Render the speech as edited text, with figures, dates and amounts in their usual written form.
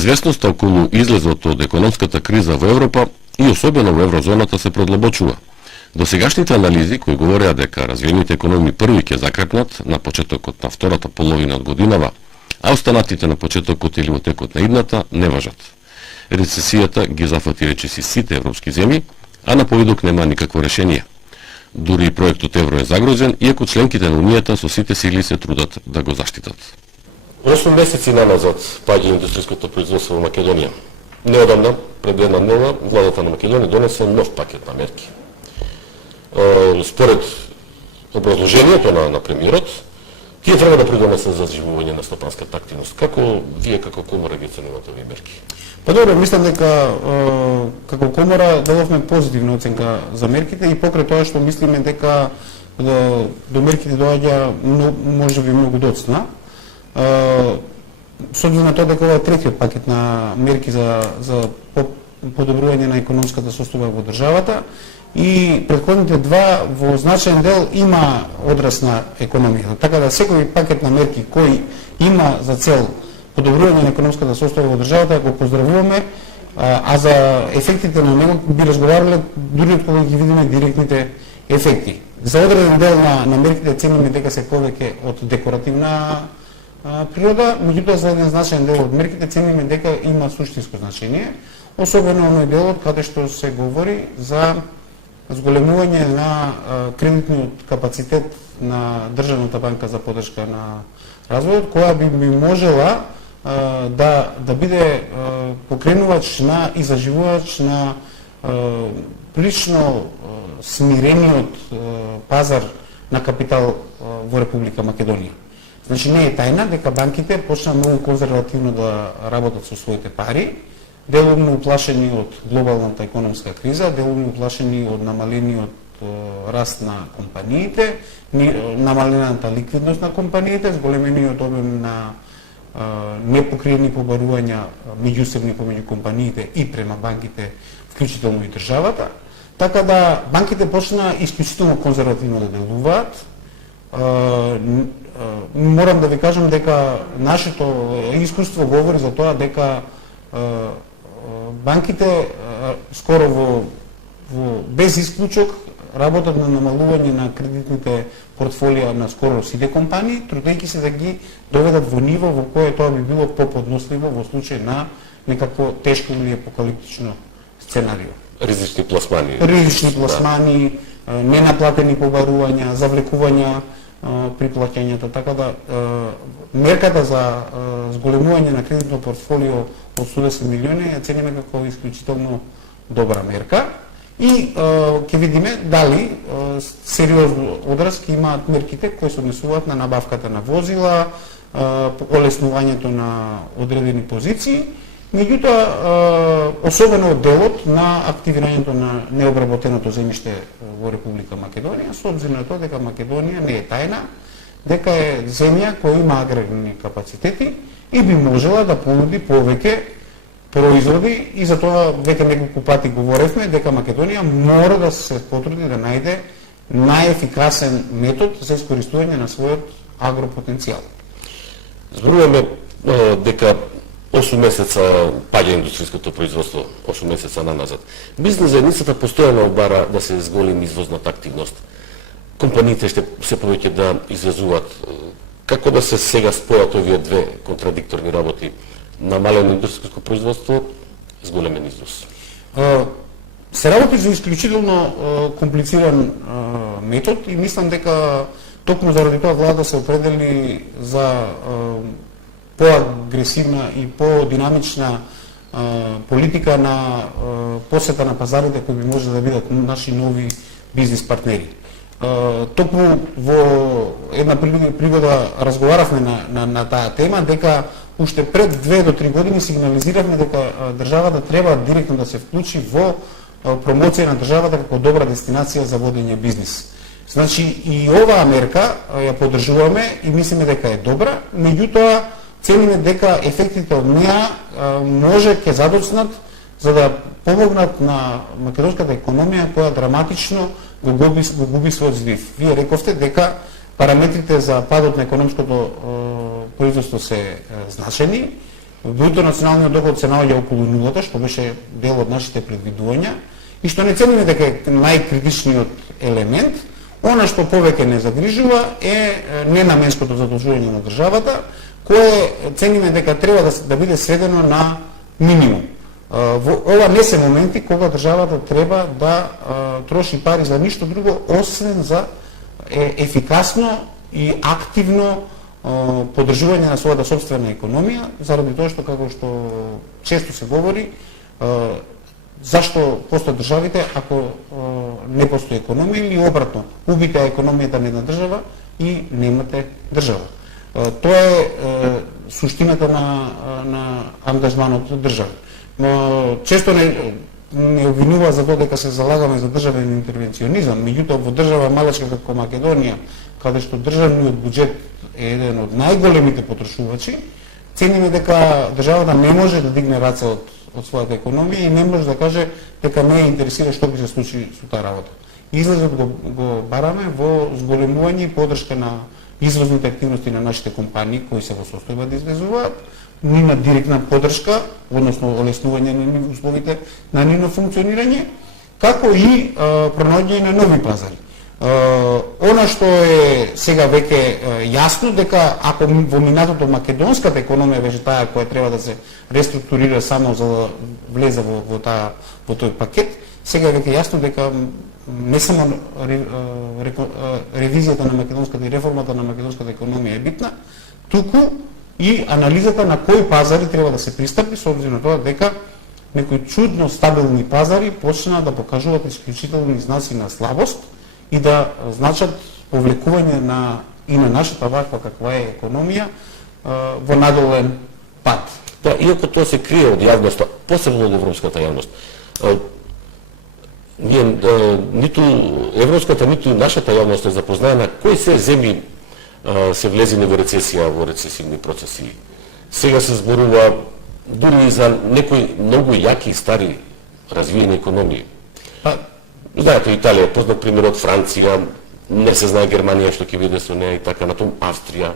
Неизвестноста околу излезот од економската криза во Европа и особено во еврозоната се продлабочува. Досегашните анализи кои говореа дека развиените економии први ќе закркнат на почетокот на втората половина од годинава, а останатите на почетокот или во текот на идната не важат. Рецесијата ги зафати речиси сите европски земји, а на повидок нема никакво решение. Дури и проектот Евро е загрозен, иако членките на Унијата со сите сили се трудат да го заштитат. 8 месеци наназад паѓа индустријското производство во Македонија. Неодамна, пред една днева, владата на Македонија донесе нов пакет на мерки. Според образложението на премиерот, тие треба да придонесат за заживување на стопанската активност. Како вие како комора ги оценувате овие мерки? Па добро, мислам дека како комора дадовме позитивна оценка за мерките и покрај тоа што мислиме дека до мерките доаѓа можеби многу доцна. С оглед на тоа дека ова е третиот пакет на мерки за подобрување на економската состојба во државата и претходните два во значаен дел има одраз на економијата. Така да секој пакет на мерки кој има за цел подобрување на економската состојба во државата го поздравуваме, а за ефектите на него би разговарале дури кога ги видиме директните ефекти. За одреден дел на мерките цениме дека се повеќе од декоративна природа, меѓутоа за еден значаен дел од мерките цениме дека има суштинско значење, особено оној делот каде што се говори за зголемување на кредитниот капацитет на Државната банка за поддршка на развојот, која би можела да биде покренувач на и заживувач на прилично смирениот пазар на капитал во Република Македонија. Значи не е тајна дека банките почнаа многу конзервативно да работат со своите пари, делумно уплашени од глобалната економска криза, делумно уплашени од намалениот раст на компаниите, намалената ликвидност на компаниите, зголемениот обем на непокриени побарувања меѓусебни помеѓу компаниите и према банките, вклучително и државата. Така да банките почнаа исклучително конзервативно да делуваат. Морам да ви кажам дека нашето искуство говори за тоа дека банките скоро во без исклучок работат на намалување на кредитните портфолија на скоро сите компании, трудејќи се да ги доведат во ниво во кое тоа би било поподносливо во случај на некакво тешко или апокалиптично сценарио. Ризични пласмани. Ризични пласмани, ненаплатени побарувања, завлекувања при плаќањето, така да мерката за зголемување на кредитно портфолио од 110 милиони ја цениме како исклучително добра мерка и ќе видиме дали сериозно одраз ќе имаат мерките кои се однесуваат на набавката на возила, олеснувањето на одредени позиции, меѓутоа особено делот на активирањето на необработеното земјиште во Република Македонија, со обзир на тоа дека Македонија не е тајна, дека е земја која има аграрни капацитети и би можела да понуди повеќе производи и за тоа веќе неколку пати говоревме дека Македонија мора да се потруди да најде најефикасен метод за искористување на својот агропотенцијал. Зборуваме дека 8 месеца паѓа индустријското производство, 8 месеца наназад. Бизнес заедницата постојано обара да се зголеми извозната активност. Компаниите ще се повеќе да извезуваат. Како да се сега спојат овие две контрадикторни работи? Намалено индустријско производство, зголемен износ. Се работи за исклучително комплициран метод и мислам дека токму заради тоа владата се определи за поагресивна и подинамична политика на посета на пазарите кои би може да бидат наши нови бизнис партнери. Токму во една пригода разговаравме на таа тема дека уште пред 2 до 3 години сигнализиравме дека државата треба директно да се вклучи во промоција на државата како добра дестинација за водење бизнис. Значи и оваа мерка ја поддржуваме и мислиме дека е добра, меѓутоа цениме дека ефектите од неа може ќе задоцнат за да помогнат на македонската економија која драматично го губи својот злив. Вие рековте дека параметрите за падот на економското производство се значени бруто националниот доход се наоѓа околу нулата, што беше дел од нашите предвидувања, и што не цениме дека е најкритичниот елемент. Она што повеќе не загрижува е ненаменското задолжување на државата, кое цениме дека треба да биде сведено на минимум. Ова не се моменти кога државата треба да троши пари за ништо друго, освен за ефикасно и активно поддржување на својата сопствена економија, заради тоа што, како што често се говори, зашто постојат државите ако не постои економија, или обратно, убите економијата на една држава и немате држава. Тоа е суштината на ангажманот од држава. Но често не обвинува за тоа дека се залагаме за државен интервенционизам, меѓутоа во држава малечка како Македонија, каде што државниот буџет е еден од најголемите потрошувачи, цениме дека државата не може да дигне раце од својата економија и не може да каже дека не ја интересира што ќе се случи со таа работа. Излезот го бараме во зголемување и поддршка на извозните активности на нашите компании кои се во состојба да извезуваат, нема директна поддршка, односно олеснување на условите на нивно функционирање, како и пронаоѓање на нови пазари. Она што е сега веќе јасно, дека ако во минатото македонската економија беше таа која треба да се реструктурира само за да влезе во тој пакет, сега е веќе јасно дека не само ревизијата на македонската и реформата на македонската економија е битна, туку и анализата на кои пазари треба да се пристапи, со обзир на тоа дека некои чудно стабилни пазари почнаа да покажуваат исклучителни знаци на слабост и да значат повлекување и на нашата ваква каква е економија во надолен пат. Да, иако тоа се крие од јавноста, посебно од европската јавност, ние ниту европската, ниту нашата јавност е запознаена кои се земји се влезени во рецесија, во рецесивни процеси. Сега се зборува дури и за некои многу јаки и стари развиени економии. Знаете, Италија е познат пример, од Франција, не се знае Германија што ќе биде со неја и така натаму, Австрија.